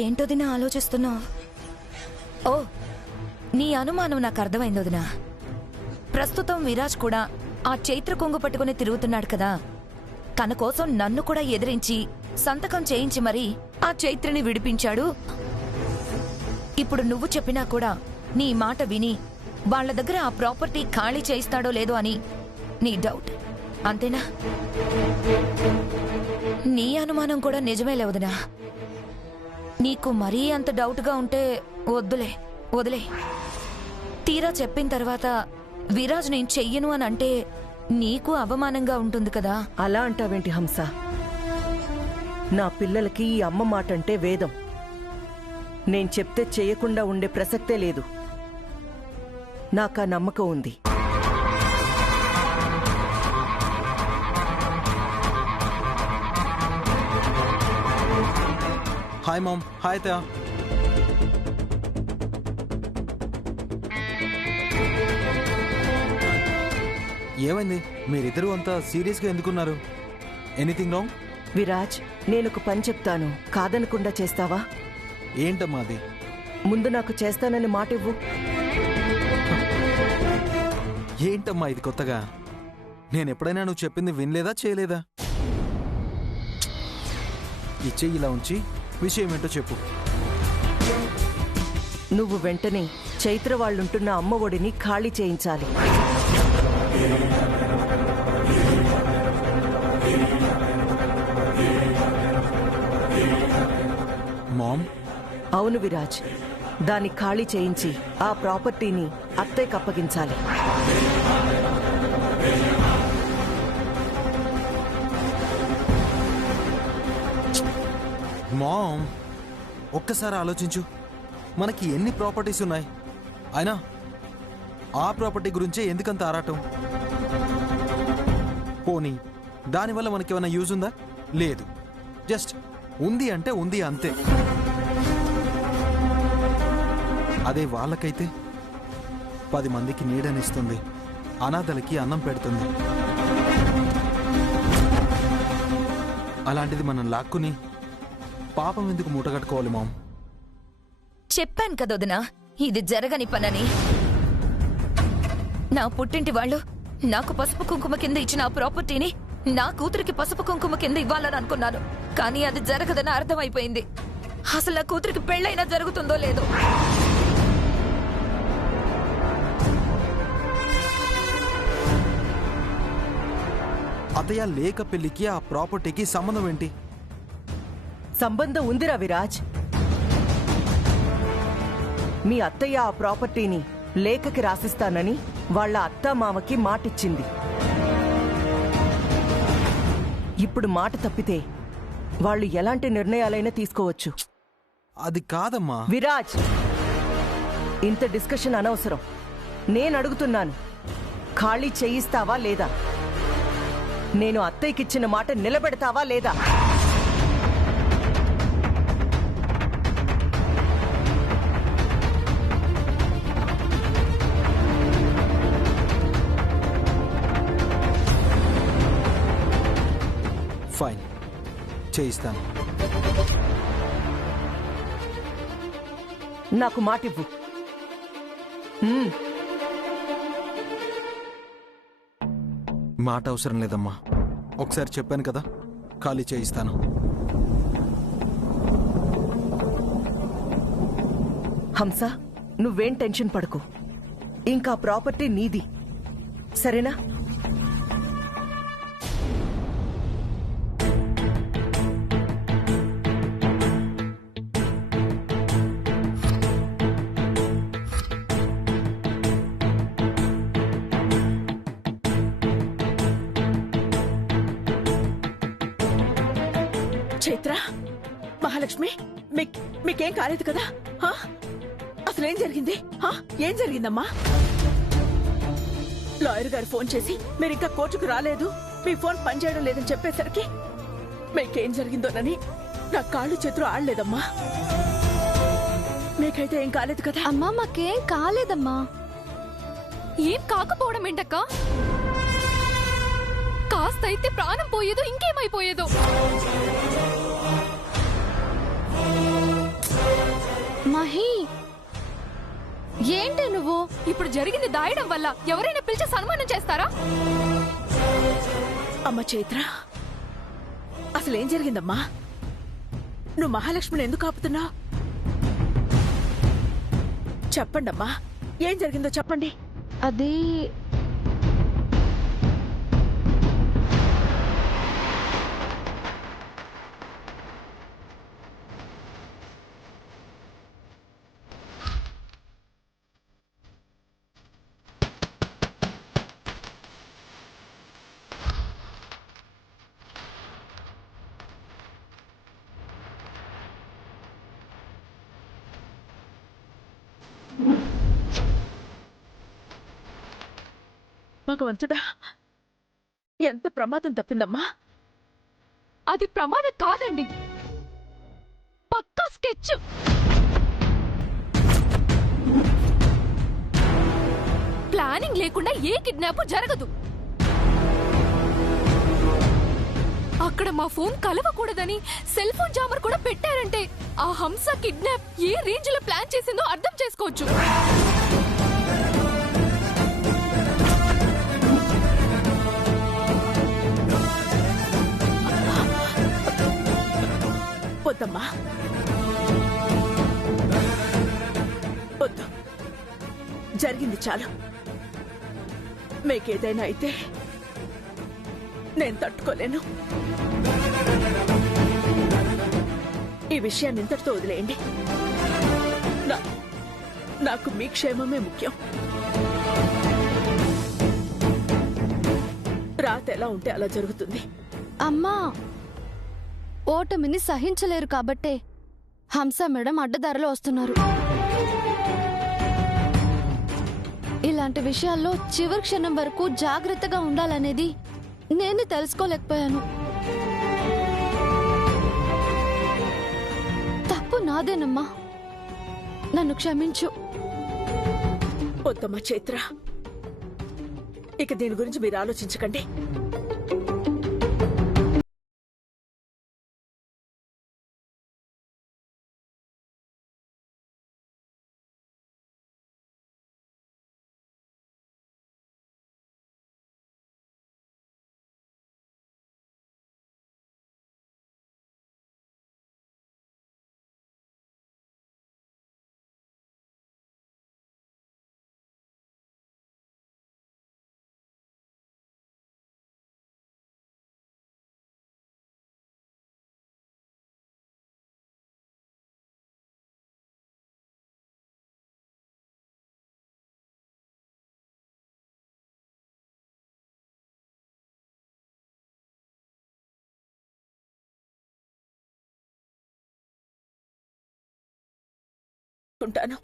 ఏంటోదినా ఆలోచిస్తున్నావు? ఓ, నీ అనుమానం నాకు అర్థమైంది వదినా. ప్రస్తుతం విరాజ్ కూడా ఆ చైత్ర కొంగు పట్టుకుని తిరుగుతున్నాడు కదా. తన కోసం నన్ను కూడా ఎదిరించి సంతకం చేయించి మరీ ఆ చైత్రని విడిపించాడు. ఇప్పుడు నువ్వు చెప్పినా కూడా నీ మాట విని వాళ్ల దగ్గర ఆ ప్రాపర్టీ ఖాళీ చేయిస్తాడో లేదో అని నీ డౌట్, అంతేనా? నీ అనుమానం కూడా నిజమే వదినా. నీకు మరీ అంత డౌట్గా ఉంటే వదిలే. తీరా చెప్పిన తర్వాత విరాజ్ నేను చెయ్యను అని అంటే నీకు అవమానంగా ఉంటుంది కదా. అలా అంటావేంటి హంస? నా పిల్లలకి ఈ అమ్మ మాట అంటే వేదం. నేను చెప్తే చేయకుండా ఉండే ప్రసక్తే లేదు. నాకా నమ్మకం ఉంది. Hi ma'am. హాయ్ తా. ఏమైంది? మీరిద్దరూ అంతా సీరియస్గా ఎందుకున్నారు? Anything wrong? విరాజ్, నేనొక పని చెప్తాను, కాదనకుండా చేస్తావా? ఏంటమ్మా అది? ముందు నాకు చేస్తానని మాట ఇవ్వు. ఏంటమ్మా ఇది కొత్తగా? నేనెప్పుడైనా నువ్వు చెప్పింది వినలేదా, చేయలేదా? ఈ చెయ్యి ఇలా ఉంచి విషయం ఏంటో చెప్పు. నువ్వు వెంటనే చైత్ర వాళ్ళుంటున్న అమ్మ ఒడిని ఖాళీ చేయించాలి. మామ్? అవును విరాజ్, దాన్ని ఖాళీ చేయించి ఆ ప్రాపర్టీని అత్తయ్యకి అప్పగించాలి. మామ్, ఒక్కసారి ఆలోచించు. మనకి ఎన్ని ప్రాపర్టీస్ ఉన్నాయి? అయినా ఆ ప్రాపర్టీ గురించే ఎందుకంత ఆరాటం? పోనీ దానివల్ల మనకేమైనా యూజ్ ఉందా? లేదు. జస్ట్ ఉంది అంటే ఉంది, అంతే. అదే వాళ్ళకైతే 10 మందికి నీడనిస్తుంది, అనాథలకి అన్నం పెడుతుంది. అలాంటిది మనం లాక్కుని పాపం ఎందుకు మూటగట్టుకోవాలి మామ్? చెప్పాను కదొదినా, ఇది జరగని పనని. నా పుట్టింటి వాళ్ళు నాకు పసుపు కుంకుమ కింద ఇచ్చిన ఆ ప్రాపర్టీని నా కూతురికి పసుపు కుంకుమ కింద ఇవ్వాలని అనుకున్నాను. కానీ అది జరగదని అర్థమైపోయింది. అసలు నా కూతురికి పెళ్ళైనా జరుగుతుందో లేదో. అతయ్య లేక పెళ్లికి ఆ ప్రాపర్టీకి సంబంధం ఏంటి? సంబంధం ఉందిరా విరాజ్. మీ అత్తయ్య ఆ ప్రాపర్టీని లేఖకి రాసిస్తానని వాళ్ళ అత్తామామకి మాటిచ్చింది. ఇప్పుడు మాట తప్పితే వాళ్ళు ఎలాంటి నిర్ణయాలైనా తీసుకోవచ్చు. అది కాదమ్మా. విరాజ్, ఇంత డిస్కషన్ అనవసరం. నేను అడుగుతున్నాను, ఖాళీ చేయిస్తావా లేదా? నేను అత్తయ్యకిచ్చిన మాట నిలబెడతావా లేదా? ఫైన్, చేయిస్తాను. నాకు మాటివ్వు. మాట అవసరం లేదమ్మా. ఒకసారి చెప్పాను కదా, ఖాళీ చేయిస్తాను. హంస, నువ్వేం టెన్షన్ పడకు. ఇంకా ప్రాపర్టీ నీది, సరేనా? చైత్ర, మహాలక్ష్మి, మీకేం కాలేదు కదా? అసలేం జరిగింది? ఏం జరిగిందమ్మా? లాయర్ గారు ఫోన్ చేసి మీరు ఇంకా కోర్టుకు రాలేదు, మీ ఫోన్ పనిచేయడం లేదని చెప్పేసరికి మీకేం జరిగిందోనని నా కాళ్ళు చేతులు ఆడలేదమ్మా. మీకైతే ఏం కాలేదు కదా? అమ్మా, మాకేం కాలేదమ్మా. ఏం కాకపోవడం ఏంటక్క? కాస్త అయితే ప్రాణం పోయేదో ఇంకేమైపోయేదో. మహి ఏంటి నువ్వు ఇప్పుడు జరిగింది దాయడం వల్ల ఎవరైనా పిలిచి సన్మానం చేస్తారా? అమ్మ చైత్ర, అసలేం జరిగిందమ్మా? నువ్వు మహాలక్ష్మిని ఎందుకు ఆపుతున్నావు? చెప్పండమ్మా, ఏం జరిగిందో చెప్పండి. అది భగవంతుడా, ఎంత ప్రమాదం తప్పిందమ్మా? అది ప్రమాదం కాదండి, పక్కా స్కెచ్. ప్లానింగ్ లేకుండా ఏ కిడ్నాప్ జరగదు. అక్కడ మా ఫోన్ కలవకూడదని సెల్ ఫోన్ జామర్ కూడా పెట్టారంటే ఆ హంస కిడ్నాప్ ఏ రేంజ్ లో ప్లాన్ చేసిందో అర్థం చేసుకోవచ్చు. వద్దమ్మా, వద్దు. జరిగింది చాలు. మీకేదైనా అయితే నేను తట్టుకోలేను. ఈ విషయాన్ని ఇంతటితో వదిలేయండి. నాకు మీ క్షేమమే ముఖ్యం. రాత ఎలా ఉంటే అలా జరుగుతుంది. అమ్మా, ఓటమిని సహించలేరు కాబట్టే హంస మేడం అడ్డదారిలో వస్తున్నారు. ఇలాంటి విషయాల్లో చివరి క్షణం వరకు జాగ్రత్తగా ఉండాలనేది నేను తెలుసుకోలేకపోయాను. తప్పు నాదేనమ్మా, నన్ను క్షమించు. వద్దమ్మా చైత్ర, ఇక దీని గురించి మీరు ఆలోచించకండి. ఉంటాను.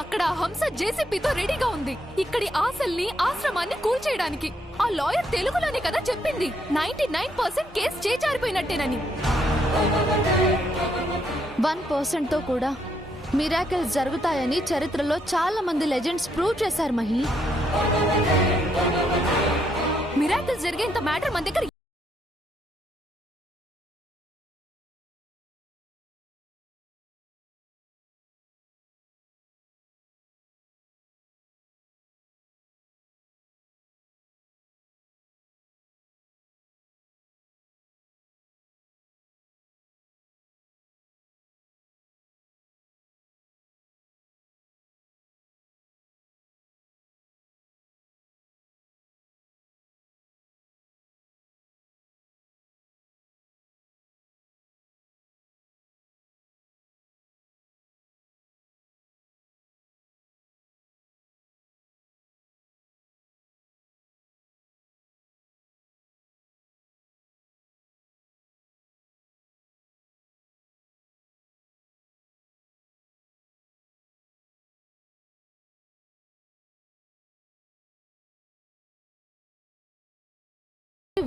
అక్కడ హంస జేసీపీతో రెడీగా ఉంది ఇక్కడి ఆశల్ని ఆశ్రమాన్ని కూల్చేయడానికి. ఆ లాయర్ తెలుగులోనే కదా చెప్పింది 99% కేసు చేజారిపోయినట్టేనని. 1% తో కూడా మిరాకిల్స్ జరుగుతాయని చరిత్రలో చాలా మంది లెజెండ్స్ ప్రూవ్ చేశారు మహి. మిరాకిల్స్ జరిగేంత మ్యాటర్ మన దగ్గర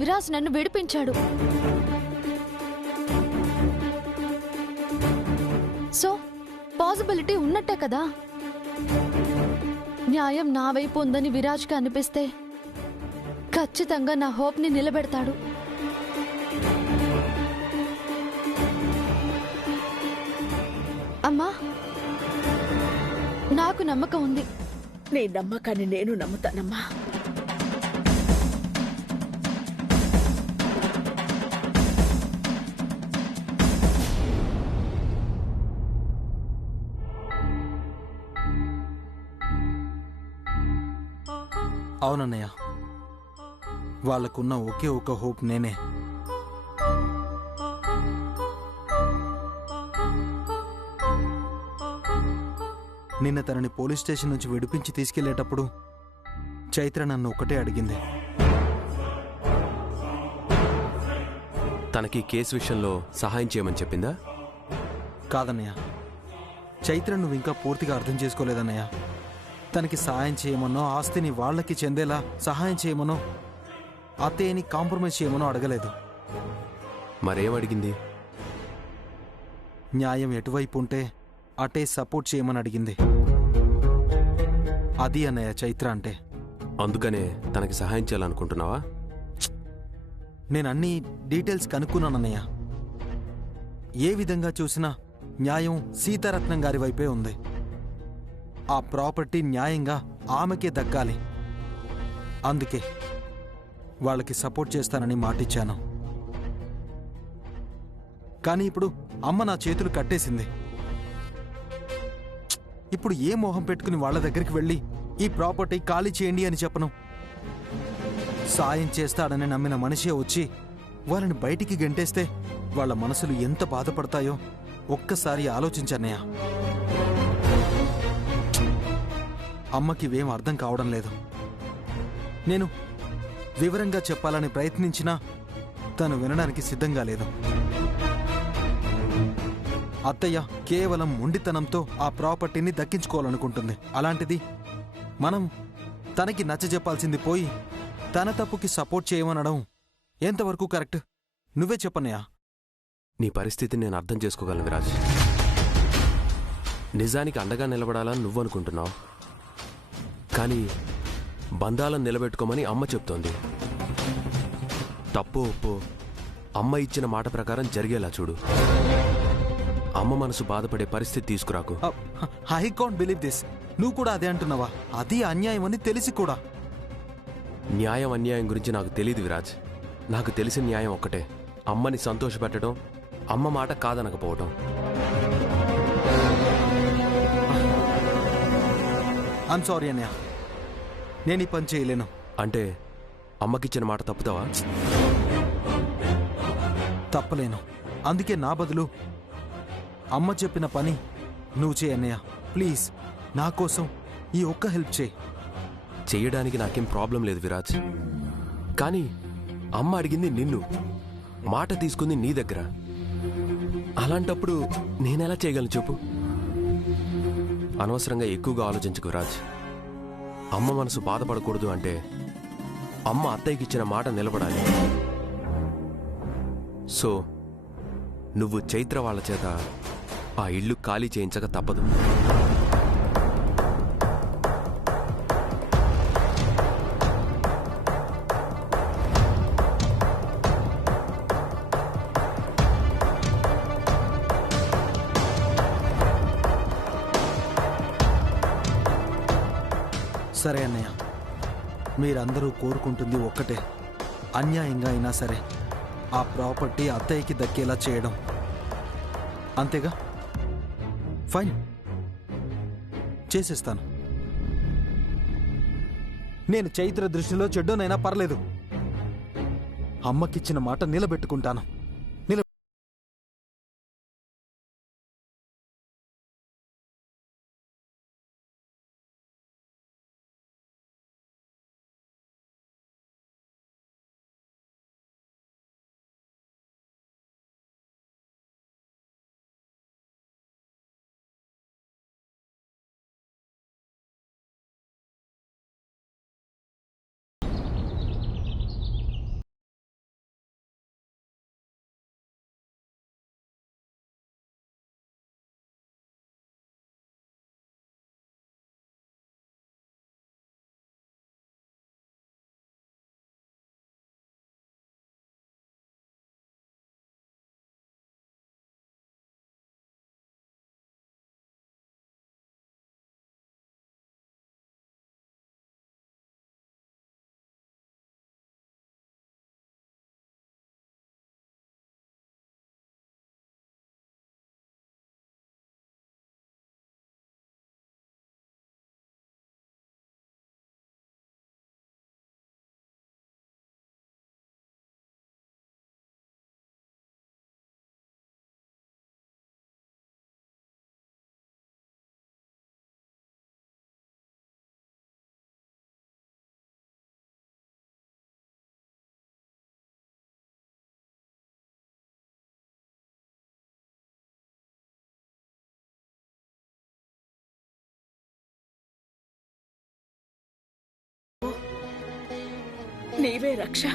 విరాజ్ నన్ను విడిపించాడు. సో పాసిబిలిటీ ఉన్నట్టే కదా. న్యాయం నా వైపు ఉందని విరాజ్కి అనిపిస్తే ఖచ్చితంగా నా హోప్ని నిలబెడతాడు. అమ్మా, నాకు నమ్మకం ఉంది. నీ నమ్మకాన్ని నేను నమ్ముతానమ్మా. అవునన్నయ్య, వాళ్ళకున్న ఒకే ఒక హోప్ నేనే. నిన్న తనని పోలీస్ స్టేషన్ నుంచి విడిపించి తీసుకెళ్లేటప్పుడు చైత్ర నన్ను ఒకటే అడిగింది. తనకి కేసు విషయంలో సహాయం చేయమని చెప్పిందా? కాదన్నయ్య, చైత్ర నువ్వు ఇంకా పూర్తిగా అర్థం చేసుకోలేదన్నయ్య. తనకి సహాయం చేయమనో, ఆస్తిని వాళ్ళకి చెందేలా సహాయం చేయమనో, అత్తయ్యని కాంప్రమైజ్ చేయమనో అడగలేదు. మరేమడిగింది? న్యాయం ఎటువైపు ఉంటే అటే సపోర్ట్ చేయమని అడిగింది. అది అన్నయ్య చైత్ర అంటే. అందుకనే తనకి సహాయం చేయాలనుకుంటున్నావా? నేను అన్ని డీటెయిల్స్ కనుక్కున్నానన్నయ్య. ఏ విధంగా చూసినా న్యాయం సీతారత్నం గారి వైపే ఉంది. ఆ ప్రాపర్టీ న్యాయంగా ఆమెకే దక్కాలి. అందుకే వాళ్ళకి సపోర్ట్ చేస్తానని మాటిచ్చాను. కానీ ఇప్పుడు అమ్మ నా చేతులు కట్టేసింది. ఇప్పుడు ఏ మోహం పెట్టుకుని వాళ్ళ దగ్గరికి వెళ్ళి ఈ ప్రాపర్టీ ఖాళీ చేయండి అని చెప్పను. సాయం చేస్తాడని నమ్మిన మనిషే వచ్చి వాళ్ళని బయటికి గెంటేస్తే వాళ్ళ మనసులు ఎంత బాధపడతాయో ఒక్కసారి ఆలోచించన్నయ్య. అమ్మకి ఇవేం అర్థం కావడం లేదు. నేను వివరంగా చెప్పాలని ప్రయత్నించినా తను వినడానికి సిద్ధంగా లేదు. అత్తయ్య కేవలం మొండితనంతో ఆ ప్రాపర్టీని దక్కించుకోవాలనుకుంటుంది. అలాంటిది మనం తనకి నచ్చజెప్పాల్సింది పోయి తన తప్పుకి సపోర్ట్ చేయమనడం ఎంతవరకు కరెక్ట్? నువ్వే చెప్పన్నయ్యా. నీ పరిస్థితిని నేను అర్థం చేసుకోగలను విరాజ్. నిజానికి అండగా నిలబడాలని నువ్వనుకుంటున్నావు, కానీ బంధాలను నిలబెట్టుకోమని అమ్మ చెప్తోంది. తప్పు ఒప్పు అమ్మ ఇచ్చిన మాట ప్రకారం జరిగేలా చూడు. అమ్మ మనసు బాధపడే పరిస్థితి తీసుకురాకు. I can't believe this. నువ్వు కూడా అదే అంటున్నావా? అది అన్యాయం అని తెలిసి కూడా. న్యాయం అన్యాయం గురించి నాకు తెలియదు విరాజ్. నాకు తెలిసిన న్యాయం ఒక్కటే, అమ్మని సంతోషపెట్టడం, అమ్మ మాట కాదనకపోవటం. ఐమ్ సారీ అన్నయ్య, నేను ఈ పని చేయలేను. అంటే అమ్మకిచ్చిన మాట తప్పుతావా? తప్పలేను. అందుకే నా బదులు అమ్మ చెప్పిన పని నువ్వు చేయన్నయ్య. ప్లీజ్ నా కోసం ఈ ఒక్క హెల్ప్ చేయి. చెయ్యడానికి నాకేం ప్రాబ్లం లేదు విరాజ్, కానీ అమ్మ అడిగింది నిన్ను, మాట తీసుకుంది నీ దగ్గర. అలాంటప్పుడు నేనెలా చేయగలను చెప్పు? అనవసరంగా ఎక్కువగా ఆలోచించకు విరాజ్. అమ్మ మనసు బాధపడకూడదు అంటే అమ్మ అత్తయ్యకి ఇచ్చిన మాట నిలబడాలి. సో నువ్వు చైత్ర వాళ్ళ చేత ఆ ఇల్లు ఖాళీ చేయించక తప్పదు. సరే అన్నయ్య, మీరందరూ కోరుకుంటుంది ఒక్కటే, అన్యాయంగా అయినా సరే ఆ ప్రాపర్టీ అత్తయ్యకి దక్కేలా చేయడం. అంతేగా? ఫైన్, చేసేస్తాను. నేను చైత్ర దృష్టిలో చెడ్డోనైనా పర్లేదు, అమ్మకిచ్చిన మాట నిలబెట్టుకుంటాను. నీవే రక్ష.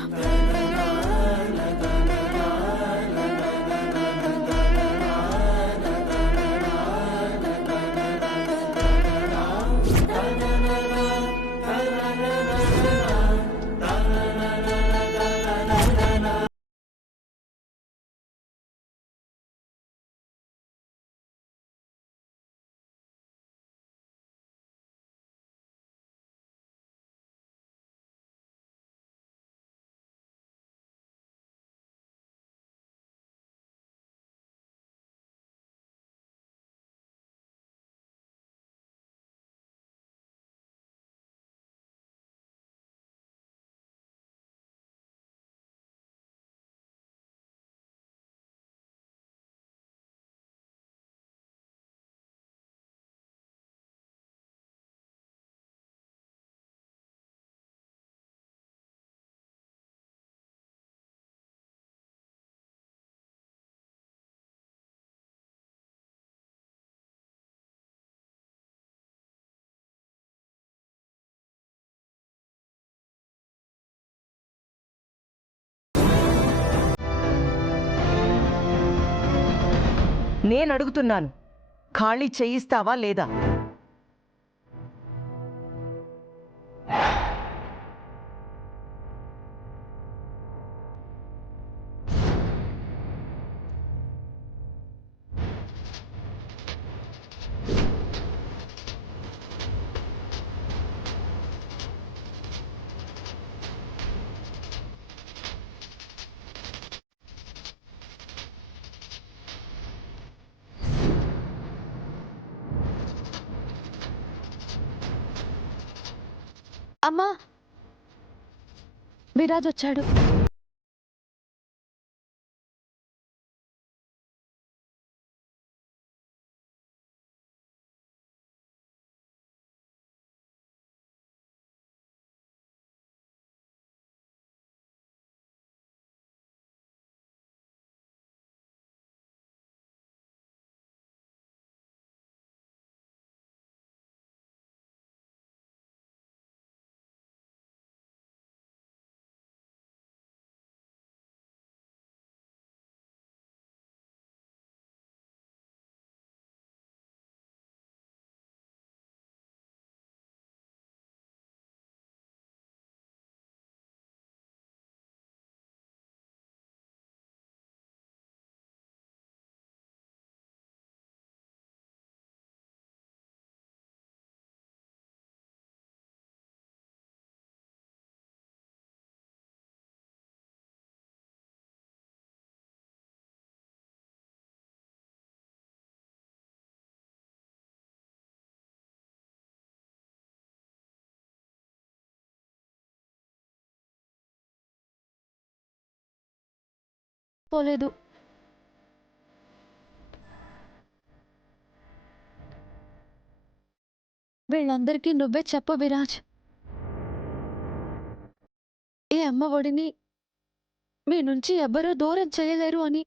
నేను అడుగుతున్నాను, ఖాళీ చేయిస్తావా లేదా? అమ్మా, విరాజ్ వచ్చాడు. పోలేదు. వీళ్ళందరికీ నువ్వే చెప్పు విరాజ్. ఈ అమ్మ ఒడిని మీ నుంచి ఎవ్వరూ దూరం చేయలేరు అని.